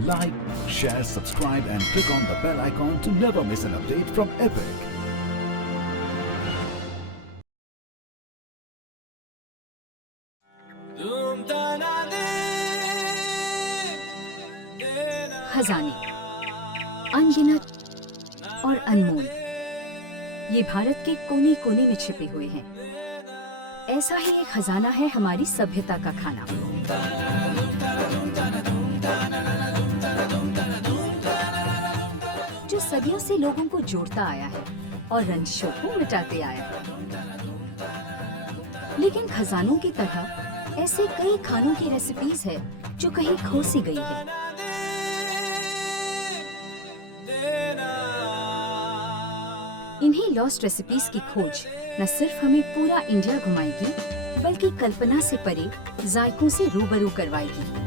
Like, share, subscribe and click on the bell icon to never miss an update from Epic. खजाने अनगिनत और अनमोल ये भारत के कोने कोने में छिपे हुए हैं। ऐसा ही एक खजाना है हमारी सभ्यता का खाना। जो सदियों से लोगों को जोड़ता आया है और रंजिशों को मिटाते आया है। लेकिन खजानों की तरह ऐसे कई खानों की रेसिपीज है जो कहीं खो सी गई है। इन्हीं लॉस्ट रेसिपीज की खोज न सिर्फ हमें पूरा इंडिया घुमाएगी बल्कि कल्पना से परे जायकों से रूबरू करवाएगी।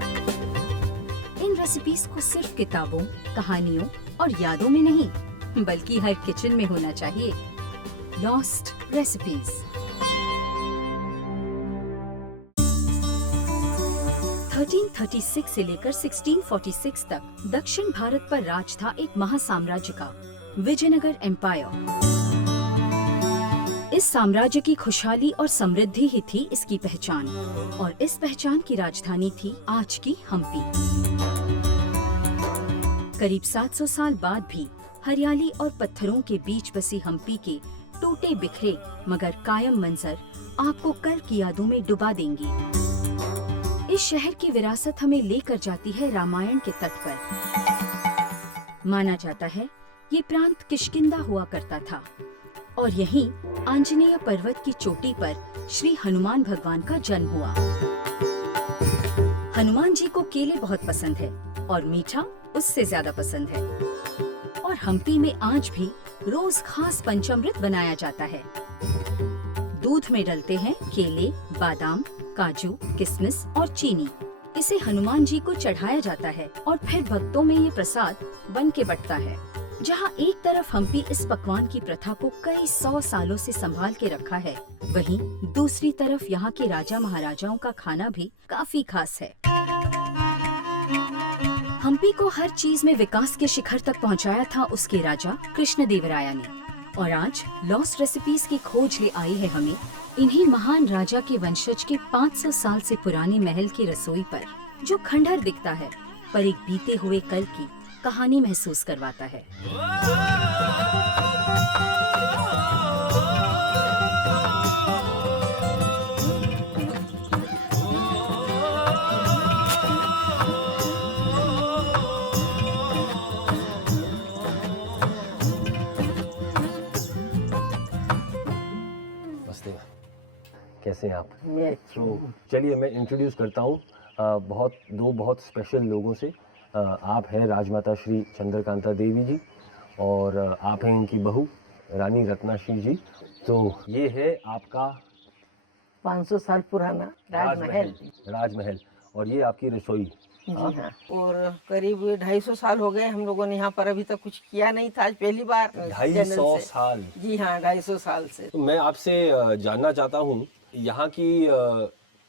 इन रेसिपीज को सिर्फ किताबों, कहानियों और यादों में नहीं बल्कि हर किचन में होना चाहिए। Lost recipes. 1336 से लेकर 1646 तक दक्षिण भारत पर राज था एक महासाम्राज्य का, विजयनगर एम्पायर। इस साम्राज्य की खुशहाली और समृद्धि ही थी इसकी पहचान, और इस पहचान की राजधानी थी आज की हम्पी। करीब 700 साल बाद भी हरियाली और पत्थरों के बीच बसी हम्पी के टूटे बिखरे मगर कायम मंजर आपको कल की यादों में डुबा देंगी। इस शहर की विरासत हमें लेकर जाती है रामायण के तट पर। माना जाता है ये प्रांत किष्किंधा हुआ करता था और यहीं आंजनेय पर्वत की चोटी पर श्री हनुमान भगवान का जन्म हुआ। हनुमान जी को केले बहुत पसंद है और मीठा उससे ज्यादा पसंद है, और हम्पी में आज भी रोज खास पंचामृत बनाया जाता है। दूध में डलते हैं केले, बादाम, काजू, किशमिश और चीनी। इसे हनुमान जी को चढ़ाया जाता है और फिर भक्तों में ये प्रसाद बन के बंटता है। जहाँ एक तरफ हम्पी इस पकवान की प्रथा को कई 100 सालों से संभाल के रखा है, वहीं दूसरी तरफ यहाँ के राजा महाराजाओं का खाना भी काफी खास है। हम्पी को हर चीज में विकास के शिखर तक पहुँचाया था उसके राजा कृष्णदेवराया ने, और आज लॉस्ट रेसिपीज की खोज ले आई है हमें इन्हीं महान राजा के वंशज के 500 साल से पुराने महल की रसोई पर, जो खंडहर दिखता है पर एक बीते हुए कल की कहानी महसूस करवाता है। कैसे हैं आप? तो चलिए मैं इंट्रोड्यूस करता हूँ बहुत स्पेशल लोगों से। आप हैं राजमाता श्री चंद्रकांता देवी जी, और आप हैं इनकी बहू रानी रत्नाश्री जी। तो ये है आपका 500 साल पुराना राजमहल, और ये आपकी रसोई। जी हाँ। और करीब 250 साल हो गए हम लोगों ने यहाँ पर अभी तक कुछ किया नहीं था, आज पहली बार। 250 साल? जी हाँ, 250 साल से। तो मैं आपसे जानना चाहता हूँ यहाँ की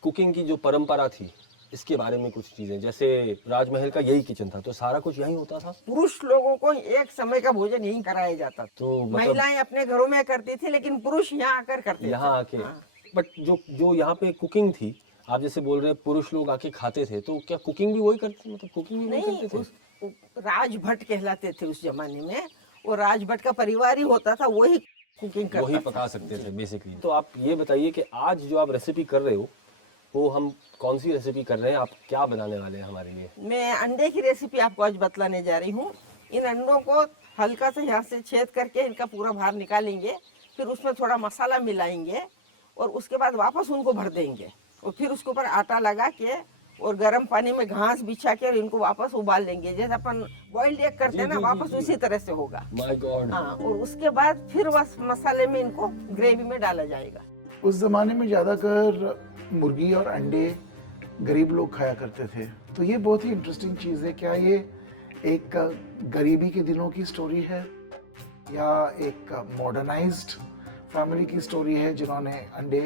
कुकिंग की जो परंपरा थी, इसके बारे में कुछ चीजें। जैसे राजमहल का यही किचन था तो सारा कुछ यही होता था? पुरुष लोगों को एक समय का भोजन यहीं कराया जाता था। तो महिलाएं अपने घरों में करती थी, लेकिन पुरुष यहाँ आकर करते थे। यहाँ आके। हाँ। बट जो यहाँ पे कुकिंग थी, आप जैसे बोल रहे हैं पुरुष लोग आके खाते थे, तो क्या कुकिंग भी वही करते, मतलब कुकिंग भी वही करते थे? राजभट कहलाते थे उस जमाने में, और राजभट का परिवार ही होता था, वही कुकिंग करता वही पका सकते थे बेसिकली। तो आप ये बताइए कि आज जो आप रेसिपी कर रहे हो वो हम कौन सी रेसिपी कर रहे हैं? आप क्या बनाने वाले हैं हमारे लिए? मैं अंडे की रेसिपी आपको आज बतलाने जा रही हूँ। इन अंडों को हल्का से यहाँ से छेद करके इनका पूरा भार निकालेंगे, फिर उसमें थोड़ा मसाला मिलाएंगे और उसके बाद वापस उनको भर देंगे, और फिर उसके ऊपर आटा लगा के और गर्म पानी में घास बिछा के इनको वापस उबाल लेंगे। जैसे अपन बॉइल्ड एग करते हैं ना, वापस उसी तरह से होगा। My God. हाँ, और उसके बाद फिर बस मसाले में इनको ग्रेवी में डाला जाएगा। उस जमाने में ज्यादातर मुर्गी और अंडे गरीब लोग खाया करते थे, तो ये बहुत ही इंटरेस्टिंग चीज़ है। क्या ये एक गरीबी के दिनों की स्टोरी है या एक मॉडर्नाइज्ड फैमिली की स्टोरी है जिन्होंने अंडे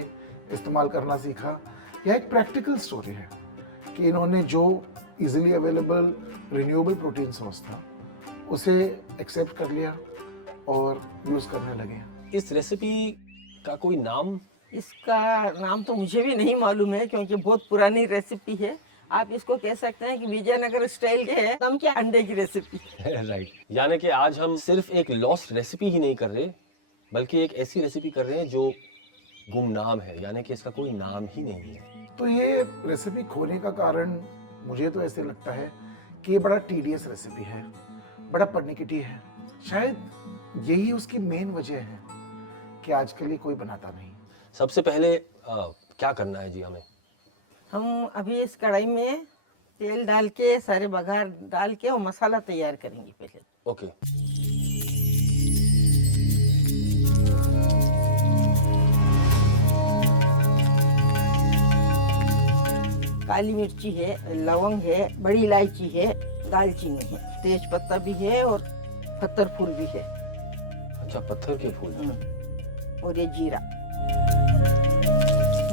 इस्तेमाल करना सीखा, या एक प्रैक्टिकल स्टोरी है कि इन्होंने जो easily available renewable protein source था, उसे एक्सेप्ट कर लिया और यूज़ करने लगे। इस रेसिपी का कोई नाम? इसका नाम तो मुझे भी नहीं मालूम है क्योंकि बहुत पुरानी रेसिपी है। आप इसको कह सकते हैं कि विजयनगर स्टाइल के है दम के अंडे की रेसिपी। राइट, यानी कि आज हम सिर्फ एक लॉस्ट रेसिपी ही नहीं कर रहे, बल्कि एक ऐसी रेसिपी कर रहे हैं जो गुमनाम है, यानी कि इसका कोई नाम ही नहीं है। तो ये रेसिपी खोने का कारण मुझे तो ऐसे लगता है कि ये बड़ा टीडियस रेसिपी है, बड़ा परनिकिटी है। शायद यही उसकी मेन वजह है कि आजकल ये कोई बनाता नहीं। सबसे पहले क्या करना है जी हमें? हम अभी इस कढ़ाई में तेल डाल के सारे बघार डाल के और मसाला तैयार करेंगे पहले। ओके। काली मिर्ची है, लवंग है, बड़ी इलायची है, दालचीनी है, तेज पत्ता भी है और पत्थर फूल भी है। अच्छा, पत्थर के फूल। और ये जीरा।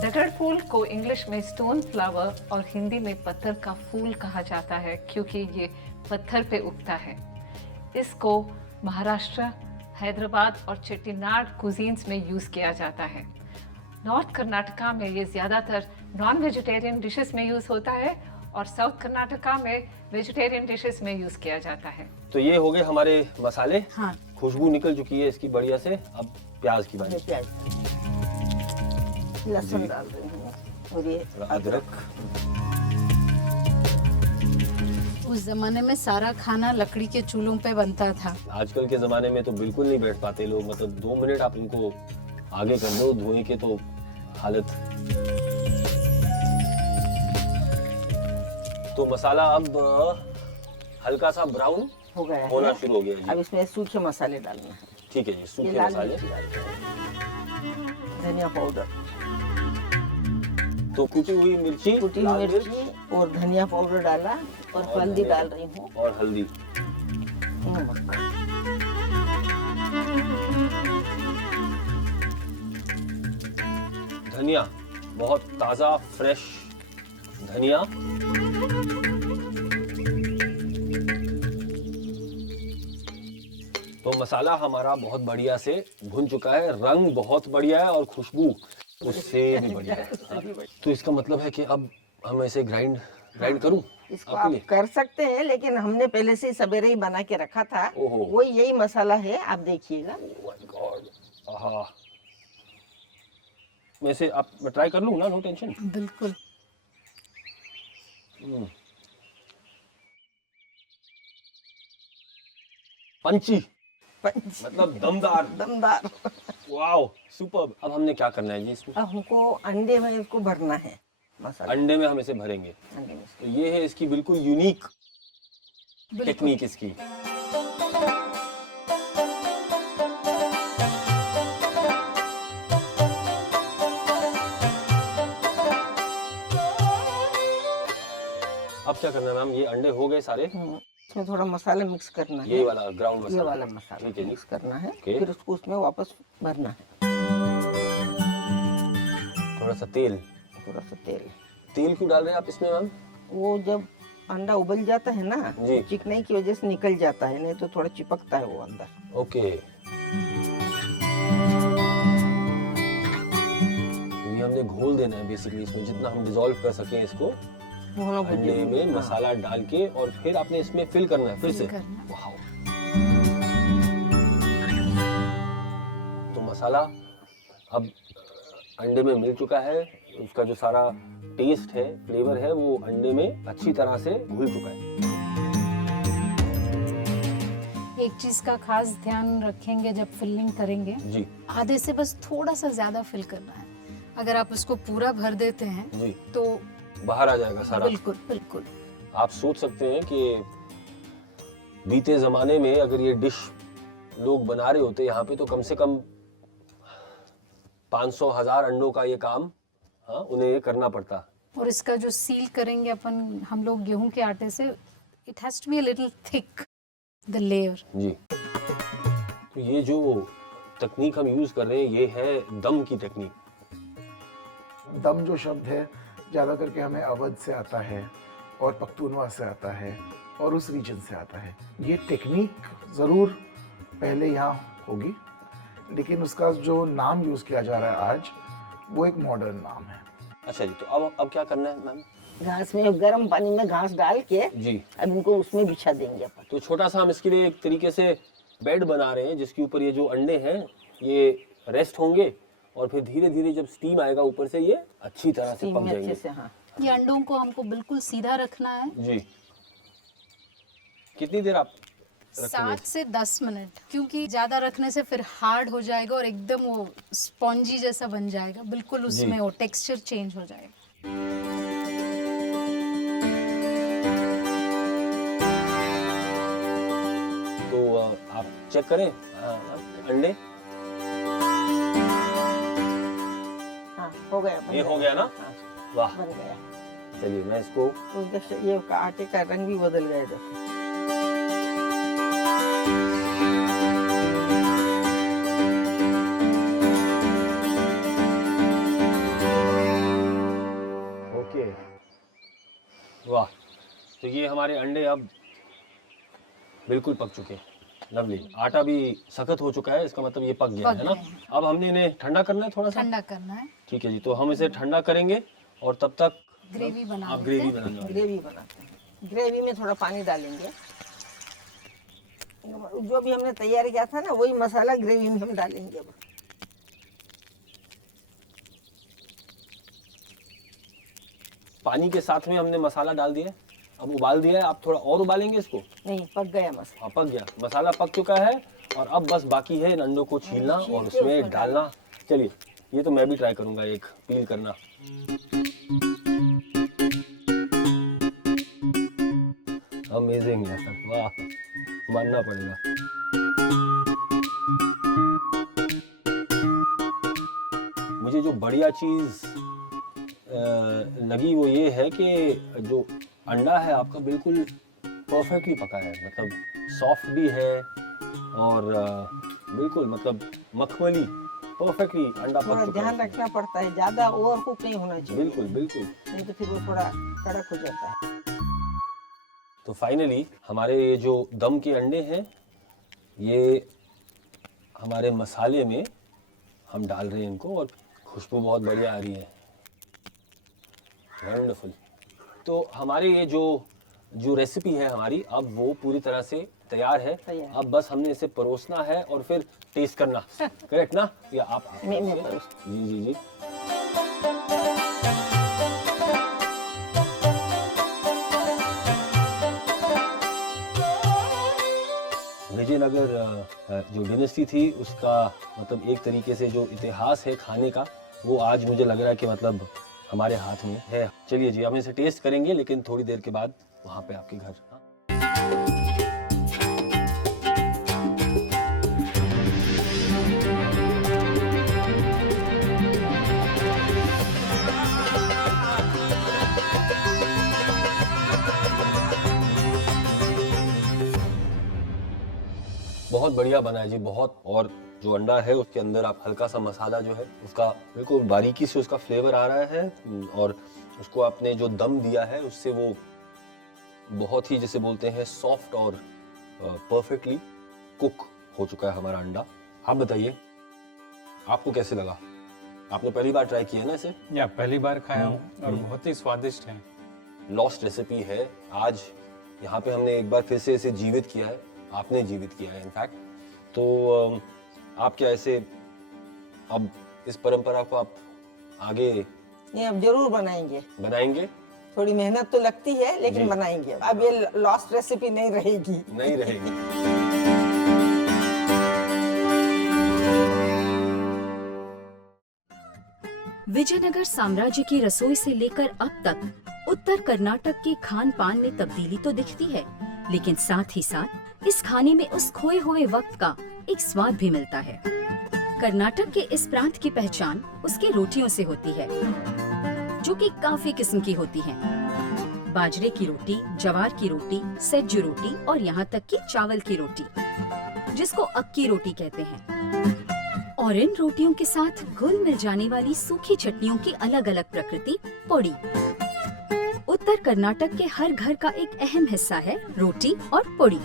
डगर फूल को इंग्लिश में स्टोन फ्लावर और हिंदी में पत्थर का फूल कहा जाता है क्योंकि ये पत्थर पे उगता है। इसको महाराष्ट्र, हैदराबाद और चेट्टीनाड कुजीन्स में यूज़ किया जाता है। नॉर्थ कर्नाटका में ये ज़्यादातर नॉन वेजिटेरियन डिशेस में यूज़ होता है और साउथ कर्नाटका में वेजिटेरियन डिशेस में यूज़ किया जाता है। तो ये हो गए हमारे मसाले। हाँ। खुशबू निकल चुकी है इसकी बढ़िया से। अब प्याज की बारी। प्याज, लहसुन डाल रही हूँ और ये अदरक। उस जमाने में सारा खाना लकड़ी के चूल्हों पे बनता था। आजकल के जमाने में तो बिल्कुल नहीं बैठ पाते लोग, मतलब 2 मिनट आप इनको आगे कर दो धुएं के तो हालत। तो मसाला अब हल्का सा ब्राउन हो गया होना है। शुरू हो गया जी। अब इसमें सूखे मसाले डालने हैं। ठीक है जी, ये सूखे लाल मसाले। मिर्ची डालते हैं, धनिया पाउडर, तो कुटी हुई मिर्ची, कुटी लाल हुई मिर्च मिर्ची और धनिया पाउडर डाला और हल्दी डाल रही हूँ, और हल्दी। नमक। धनिया, बहुत ताजा फ्रेश धनिया। तो मसाला हमारा बहुत बढ़िया से भुन चुका है, रंग बहुत बढ़िया है और खुशबू उससे भी बढ़िया है। हाँ, तो इसका मतलब है कि अब हम ऐसे ग्राइंड करूं? इसको आपके आप लिए? कर सकते हैं लेकिन हमने पहले से ही सवेरे ही बना के रखा था। ओहो। वो यही मसाला है, आप देखिएगा। Oh my God, आहा। वैसे आप मैं ट्राई कर लूँ ना, नो टेंशन। बिल्कुल। पंची, पंच मतलब दमदार। दमदार। Wow, superb. अब हमने क्या करना है जी इसमें? अब हमको अंडे में इसको भरना है मसाला। अंडे में हम इसे भरेंगे। अंडे में तो ये है इसकी बिल्कुल यूनिक टेक्निक इसकी। अब क्या करना है मैम? ये अंडे हो गए सारे। इसमें थोड़ा मसाला मिक्स करना है। ये वाला ग्राउंड मसाला। ये वाला मसाला ठीक है जी। मिक्स करना है। ओके। फिर उसको उसमें वापस भरना है। थोड़ा सा तेल। थोड़ा सा तेल। तेल क्यों डाल रहे हैं आप इसमें मैम? वो जब अंडा उबल जाता है ना, जी। तो चिकनाई की वजह से निकल जाता है, नहीं तो थोड़ा चिपकता है वो अंदर। ओके। ये हमने घोल देना है बेसिकली, इसमें जितना हम डिसॉल्व कर सकें इसको अंडे में मसाला डाल के, और फिर आपने इसमें फिल करना है फिर से। वाओ। तो मसाला अब अंडे में मिल चुका है, उसका जो सारा टेस्ट है, फ्लेवर है, वो अंडे में अच्छी तरह से घुल चुका है। एक चीज का खास ध्यान रखेंगे जब फिलिंग करेंगे, जी आधे से बस थोड़ा सा ज्यादा फिल करना है। अगर आप उसको पूरा भर देते हैं जी, तो बाहर आ जाएगा सारा। बिल्कुल बिल्कुल। आप सोच सकते हैं कि बीते जमाने में अगर ये डिश लोग बना रहे होते यहाँ पे, तो कम से कम 500,000 अंडों का ये काम, हाँ, उन्हें ये करना पड़ता। और इसका जो सील करेंगे हम लोग गेहूं के आटे से, it has to be a little thick the layer. जी, तो ये जो तकनीक हम यूज कर रहे हैं, ये है दम की टेक्निक। दम जो शब्द है ज़्यादा करके हमें अवध से आता है, और पख्तूनवा से आता है और उस रीजन से आता है। ये टेक्निक ज़रूर पहले यहाँ होगी, लेकिन उसका जो नाम यूज़ किया जा रहा है आज, वो एक मॉडर्न नाम है। अच्छा जी, तो अब क्या करना है मैम? घास में गर्म पानी में घास डाल के जी, अब इनको उसमें बिछा देंगे अपन। तो छोटा सा हम इसके लिए एक तरीके से बेड बना रहे हैं जिसके ऊपर ये जो अंडे हैं ये रेस्ट होंगे और फिर धीरे धीरे जब स्टीम आएगा ऊपर से ये अच्छी तरह से स्टीम पक में अच्छे जाएंगे। से, हाँ। ये अंडों को हमको बिल्कुल सीधा रखना है। जी, कितनी देर आप रखेंगे? 7 से 10 मिनट, क्योंकि ज्यादा रखने से फिर हार्ड हो जाएगा और एकदम वो स्पॉन्जी जैसा बन जाएगा, बिल्कुल उसमें वो टेक्सचर चेंज हो जाएगा। तो आप चेक करें अंडे, हाँ, हो गया, बन ये हो गया। गया ना? हाँ, वाह, बन गया। चलिए मैं इसको ये आटे का रंग भी बदल गया, देखो। ओके, वाह, तो ये हमारे अंडे अब बिल्कुल पक चुके हैं। लवली, आटा भी सख्त हो चुका है, इसका मतलब ये पक गया पक है ना? गया है। अब हमने इन्हें ठंडा करना है थोड़ा सा। ठंडा करना है, ठीक है जी, तो हम इसे ठंडा करेंगे और तब तक ग्रेवी बना आप लेते ग्रेवी हैं। बनाना। ग्रेवी बनाते हैं। ग्रेवी में थोड़ा पानी डालेंगे। जो भी हमने तैयार किया था ना, वही मसाला ग्रेवी में हम डालेंगे अब। पानी के साथ में हमने मसाला डाल दिया है, अब उबाल दिया है। आप थोड़ा और उबालेंगे इसको? नहीं, पक गया मसाला। हाँ, पक गया, मसाला पक चुका है और अब बस बाकी है इन अंडों को छीलना छील और के उसमें उसमें डालना। चलिए, ये तो मैं भी ट्राई करूंगा, एक पील करना। अमेजिंग है, वाह, मानना पड़ेगा। मुझे जो बढ़िया चीज लगी वो ये है कि जो अंडा है आपका बिल्कुल परफेक्टली पका है, मतलब सॉफ्ट भी है और बिल्कुल मतलब मखमली, परफेक्टली अंडा थोड़ा पक चुका ध्यान है। रखना पड़ता है, ज्यादा ओवर कुक नहीं होना चाहिए। बिल्कुल बिल्कुल। नहीं तो फिर वो थोड़ा कड़क हो जाता है। तो फाइनली हमारे ये जो दम के अंडे हैं ये हमारे मसाले में हम डाल रहे हैं इनको और खुशबू बहुत बढ़िया आ रही है, वंडरफुल। तो हमारे ये जो रेसिपी है हमारी, अब वो पूरी तरह से तैयार है। तैयार। अब बस हमने इसे परोसना है और फिर टेस्ट करना, करेक्ट ना? या आप मैं परोस। जी जी जी। विजयनगर जो डिनेस्टी थी उसका मतलब एक तरीके से जो इतिहास है खाने का, वो आज मुझे लग रहा है कि मतलब हमारे हाथ में है। चलिए जी, हम इसे टेस्ट करेंगे लेकिन थोड़ी देर के बाद वहाँ पे आपके घर। बहुत बढ़िया बना है जी, बहुत। और जो अंडा है उसके अंदर आप हल्का सा मसाला जो है उसका बिल्कुल बारीकी से उसका फ्लेवर आ रहा है और उसको आपने जो दम दिया है उससे वो बहुत ही जैसे बोलते हैं सॉफ्ट और परफेक्टली कुक हो चुका है हमारा अंडा। आप बताइए आपको कैसे लगा? आपने पहली बार ट्राई किया ना इसे? या पहली बार खाया हूँ और बहुत ही स्वादिष्ट है। लॉस्ट रेसिपी है, आज यहाँ पे हमने एक बार फिर से इसे जीवित किया है, आपने जीवित किया है इनफैक्ट। तो आप क्या ऐसे अब इस परंपरा को आप आगे ये अब जरूर बनाएंगे। बनाएंगे? थोड़ी मेहनत तो लगती है लेकिन जी। बनाएंगे। अब ये लॉस्ट रेसिपी नहीं रहेगी। नहीं रहेगी। विजयनगर साम्राज्य की रसोई से लेकर अब तक उत्तर कर्नाटक के खान पान में तब्दीली तो दिखती है, लेकिन साथ ही साथ इस खाने में उस खोए हुए वक्त का एक स्वाद भी मिलता है। कर्नाटक के इस प्रांत की पहचान उसकी रोटियों से होती है, जो कि काफी किस्म की होती हैं। बाजरे की रोटी, जवार की रोटी, सज्जू रोटी और यहाँ तक कि चावल की रोटी, जिसको अक्की रोटी कहते हैं। और इन रोटियों के साथ घुल मिल जाने वाली सूखी चटनियों की अलग अलग प्रकृति, पोड़ी। उत्तर कर्नाटक के हर घर का एक अहम हिस्सा है रोटी और पुड़ी।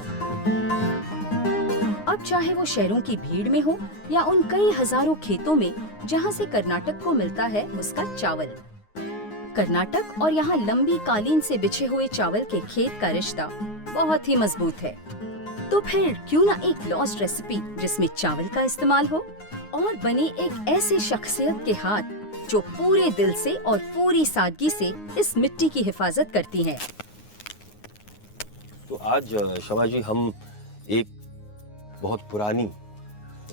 अब चाहे वो शहरों की भीड़ में हो या उन कई हजारों खेतों में जहाँ से कर्नाटक को मिलता है उसका चावल। कर्नाटक और यहाँ लंबी कालीन से बिछे हुए चावल के खेत का रिश्ता बहुत ही मजबूत है। तो फिर क्यों ना एक लॉस्ट रेसिपी जिसमें चावल का इस्तेमाल हो और बने एक ऐसे शख्सियत के हाथ जो पूरे दिल से और पूरी सादगी से इस मिट्टी की हिफाजत करती हैं। तो आज शमा जी हम एक बहुत पुरानी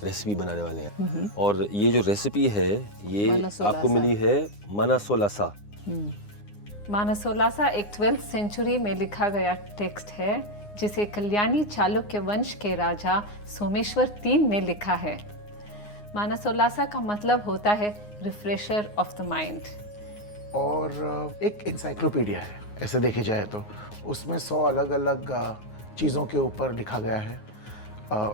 रेसिपी बनाने वाले हैं और ये जो रेसिपी है ये आपको मिली है मनासोलासा। मानसोलासा एक 12th सेंचुरी में लिखा गया टेक्स्ट है जिसे कल्याणी चालुक्य वंश के राजा सोमेश्वर III ने लिखा है। मानसोलासा का मतलब होता है रिफ्रेशर ऑफ द माइंड। और एक इंसाइक्लोपीडिया है ऐसे देखे जाए तो। उसमें 100 अलग अलग चीज़ों के ऊपर लिखा गया है।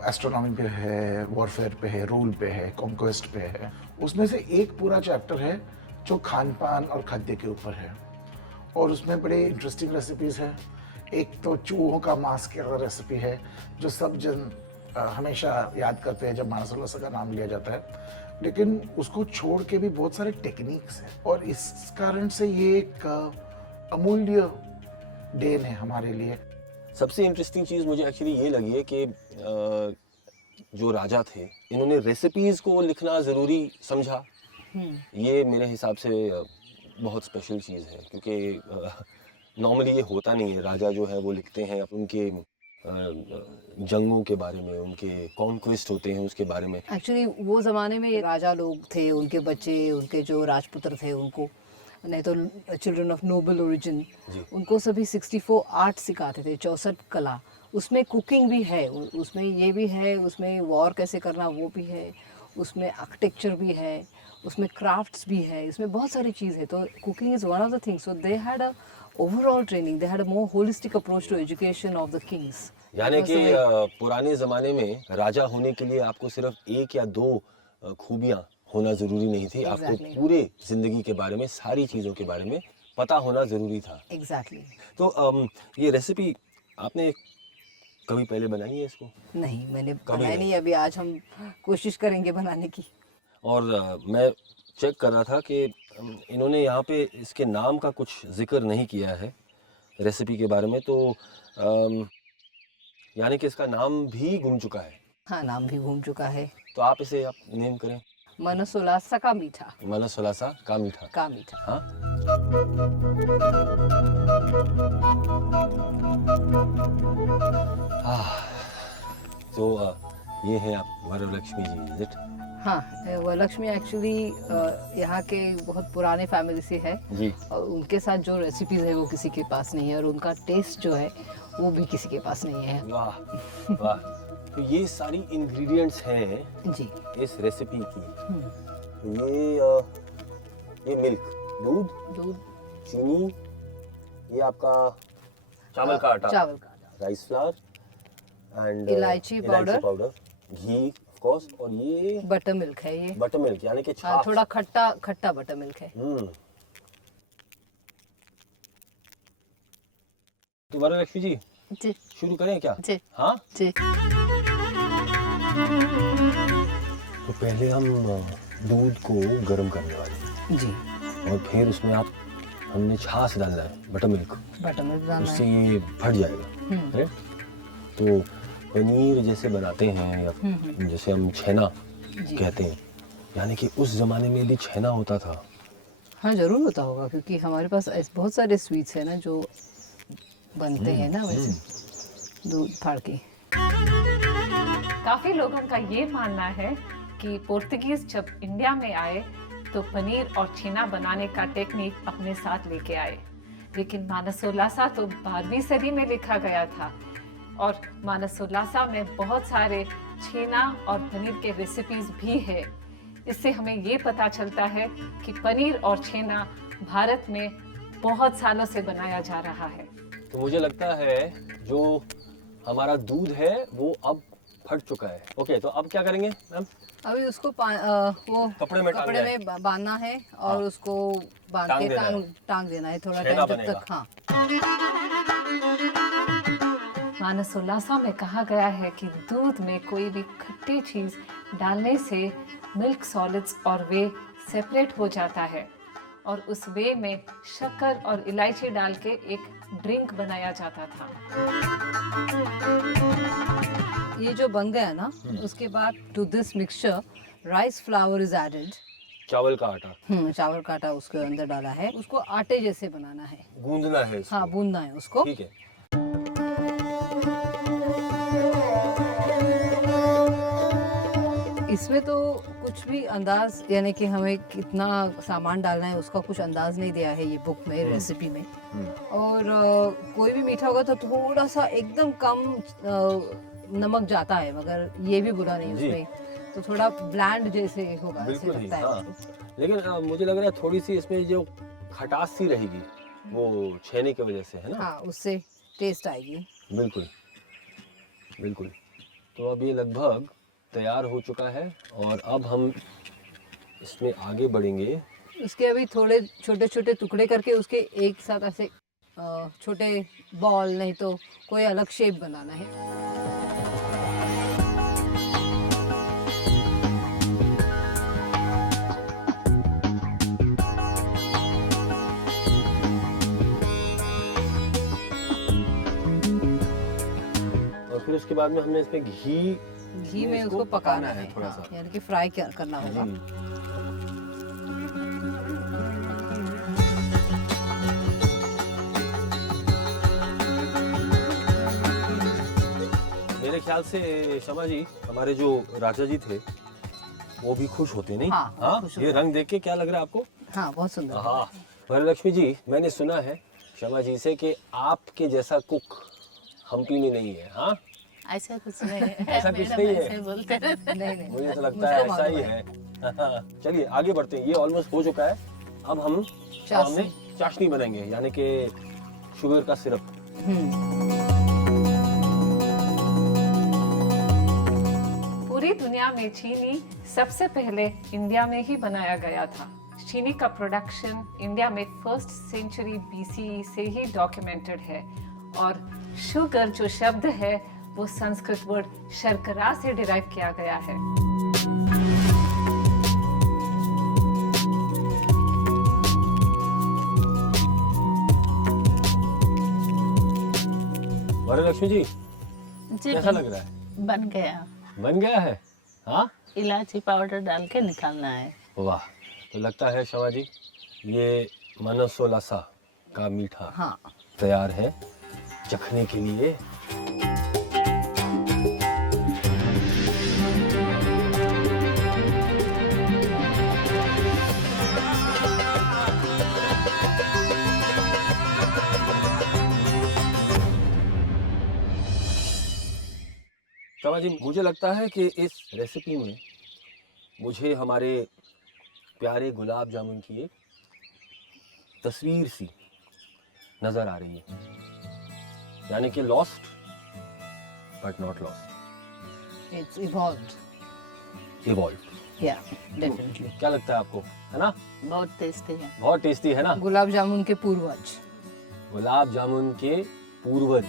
एस्ट्रोनॉमी पे है, वॉरफेयर पे है, रूल पे है, कॉन्क्वेस्ट पे है। उसमें से एक पूरा चैप्टर है जो खान पान और खाद्य के ऊपर है और उसमें बड़े इंटरेस्टिंग रेसिपीज़ हैं। एक तो चूहों का मांस की रेसिपी है जो सब जन हमेशा याद करते हैं जब मानसोलासा का नाम लिया जाता है, लेकिन उसको छोड़ के भी बहुत सारे टेक्निक्स हैं और इस कारण से ये एक अमूल्य देन है हमारे लिए। सबसे इंटरेस्टिंग चीज़ मुझे एक्चुअली ये लगी है कि जो राजा थे इन्होंने रेसिपीज़ को लिखना ज़रूरी समझा। ये मेरे हिसाब से बहुत स्पेशल चीज़ है क्योंकि नॉर्मली ये होता नहीं है। राजा जो है वो लिखते हैं उनके जंगों के बारे में, उनके कॉन्क्वेस्ट होते हैं उसके बारे में। एक्चुअली वो ज़माने में राजा लोग थे, उनके बच्चे, उनके जो राजपुत्र थे, उनको नहीं तो चिल्ड्रन ऑफ नोबल ओरिजिन, उनको सभी 64 आर्ट सिखाते थे, 64 कला। उसमें कुकिंग भी है, उसमें ये भी है, उसमें वॉर कैसे करना वो भी है, उसमें आर्किटेक्चर भी है, उसमें क्राफ्ट्स भी है, इसमें बहुत सारी चीज़ है। तो cooking is one of the things. So they had a overall training, they had a more holistic approach to education of the kings. यानी कि पुराने ज़माने में राजा होने के लिए आपको सिर्फ एक या दो खूबियाँ होना ज़रूरी नहीं थी। आपको पूरे ज़िंदगी के बारे में, सारी चीज़ों के बारे में पता होना ज़रूरी था। एग्जैक्टली। तो ये रेसिपी आपने कभी पहले बनाई है इसको? नहीं, मैंने बनाई नहीं। अभी आज हम कोशिश करेंगे बनाने की। और मैं चेक कर रहा था कि इन्होंने यहाँ पे इसके नाम का कुछ जिक्र नहीं किया है रेसिपी के बारे में, तो यानी कि इसका नाम भी घूम चुका है। हाँ, नाम भी घूम चुका है। तो आप इसे आप नेम करें। मनसोलासा का मीठा। मनसोलासा का मीठा। का मीठा। हाँ। तो ये है आप वरलक्ष्मी जी, इज इट? हाँ, वरलक्ष्मी एक्चुअली यहाँ के बहुत पुराने फैमिली से है जी। और उनके साथ जो रेसिपीज है वो किसी के पास नहीं है और उनका टेस्ट जो है वो भी किसी के पास नहीं है। वाह वाह। तो ये सारी इंग्रेडिएंट्स हैं जी इस रेसिपी की। ये मिल्क, दूध, चीनी, ये आपका चावल का आटा, राइस फ्लावर एंड इलायची पाउडर, घी ऑफ कोर्स, और ये बटर मिल्क है। ये बटर मिल्क यानी कि छाछ। थोड़ा खट्टा बटर मिल्क है। तो वरलक्ष्मी जी जी शुरू करें क्या? जी हाँ जी। तो पहले हम दूध को गर्म करने वाले हैं जी, और फिर उसमें हमने छाछ डालना है, बटर मिल्क डालना उससे है। ये फट जाएगा। है? तो पनीर जैसे बनाते हैं या जैसे हम छेना कहते हैं, यानी कि उस ज़माने में भी छेना होता था। हाँ, ज़रूर होता होगा क्योंकि हमारे पास बहुत सारे स्वीट्स हैं ना जो बनते हैं ना वैसे दूध फाड़ के। काफ़ी लोगों का ये मानना है कि पोर्तुगीज जब इंडिया में आए तो पनीर और छेना बनाने का टेक्निक अपने साथ लेके आए, लेकिन मानसोलासा तो 12वीं सदी में लिखा गया था और मानसोलासा में बहुत सारे छेना और पनीर के रेसिपीज भी है। इससे हमें ये पता चलता है कि पनीर और छेना भारत में बहुत सालों से बनाया जा रहा है। तो मुझे लगता है जो हमारा दूध है वो अब फट चुका है। ओके, तो अब क्या करेंगे मैम? अभी उसको वो कपड़े में बांधना है और उसको बांध के टांग देना है थोड़ा टाइम जब तक। हाँ, मानसोल्लासा में कहा गया है कि दूध में कोई भी खट्टी चीज डालने से मिल्क सॉलिड्स और वे सेपरेट हो जाता है और उस वे में शक्कर और इलायची डाल के एक ड्रिंक बनाया जाता था। ये जो बन गया ना, उसके बाद to this mixture rice flour is added. चावल का आटा, चावल का आटा उसके अंदर डाला है, उसको आटे जैसे बनाना है, गूंदना है इसको। हाँ गूंदना है उसको। ठीक है। इसमें तो कुछ भी अंदाज, यानी कि हमें कितना सामान डालना है उसका कुछ अंदाज नहीं दिया है ये बुक में, रेसिपी में। और कोई भी मीठा होगा तो थोड़ा सा एकदम कम नमक जाता है, मगर ये भी बुरा नहीं उसमें, तो थोड़ा ब्लैंड जैसे होगा, ऐसे बिल्कुल ही, लगता है हाँ। मुझको। लेकिन मुझे लग रहा है थोड़ी सी इसमें जो खटास सी रहेगी वो छेने की वजह से, है ना? हाँ, उससे टेस्ट आएगी। बिल्कुल बिल्कुल। तो अब ये लगभग तैयार हो चुका है और अब हम इसमें आगे बढ़ेंगे। उसके अभी थोड़े छोटे छोटे टुकड़े करके उसके एक साथ ऐसे छोटे बॉल, नहीं तो कोई अलग शेप बनाना है। और फिर उसके बाद में हमने इसमें घी में इसको उसको पकाना है है थोड़ा हाँ, सा। यानी कि फ्राई करना होगा। मेरे ख्याल से शमा जी, हमारे जो राजा जी थे वो भी खुश होते, नहीं? हाँ, हाँ? खुश ये होते। रंग देख के क्या लग रहा है आपको? हाँ, बहुत सुंदर। हाँ। वरलक्ष्मी जी, मैंने सुना है शमा जी से कि आपके जैसा कुक हम्पी में नहीं है। हाँ, ऐसा कुछ नहीं है। ऐसा कुछ नहीं है। ऐसे बोलते रहते हैं। नहीं, मुझे तो लगता है ऐसा ही है। चलिए आगे बढ़ते हैं। ये ऑलमोस्ट हो चुका है। अब हमने चाशनी बनाएंगे, यानी कि शुगर का सिरप। पूरी दुनिया में चीनी सबसे पहले इंडिया में ही बनाया गया था। चीनी का प्रोडक्शन इंडिया में 1st सेंचुरी BCE से ही डॉक्यूमेंटेड है और शुगर जो शब्द है वो संस्कृत वर्ड शर्करा से डिराइव किया गया है। वरलक्ष्मी जी, जी, कैसा लग रहा है? बन गया। बन गया है? हाँ, इलायची पाउडर डाल के निकालना है। वाह। तो लगता है शमा जी ये मानसोल्लासा का मीठा हाँ, तैयार है चखने के लिए। शमा जी, मुझे लगता है कि इस रेसिपी में मुझे हमारे प्यारे गुलाब जामुन की एक तस्वीर सी नजर आ रही है, यानी कि lost but not lost, it's evolved. Evolve. या डेफिनेटली। क्या लगता है आपको, है ना? बहुत टेस्टी है। बहुत टेस्टी है ना? गुलाब जामुन के पूर्वज। गुलाब जामुन के पूर्वज।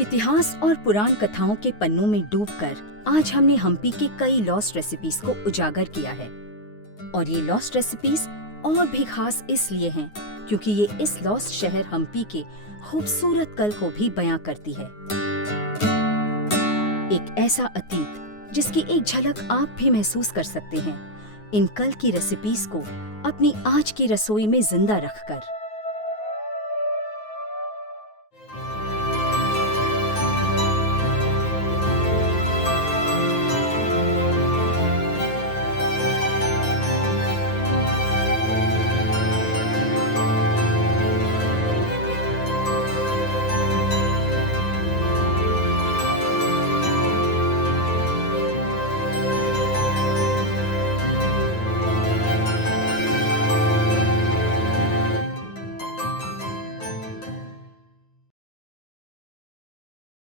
इतिहास और पुराण कथाओं के पन्नों में डूबकर आज हमने हम्पी के कई लॉस्ट रेसिपीज को उजागर किया है। और ये लॉस्ट रेसिपीज और भी खास इसलिए हैं क्योंकि ये इस लॉस्ट शहर हम्पी के खूबसूरत कल को भी बयां करती है। एक ऐसा अतीत जिसकी एक झलक आप भी महसूस कर सकते हैं इन कल की रेसिपीज को अपनी आज की रसोई में जिंदा रखकर।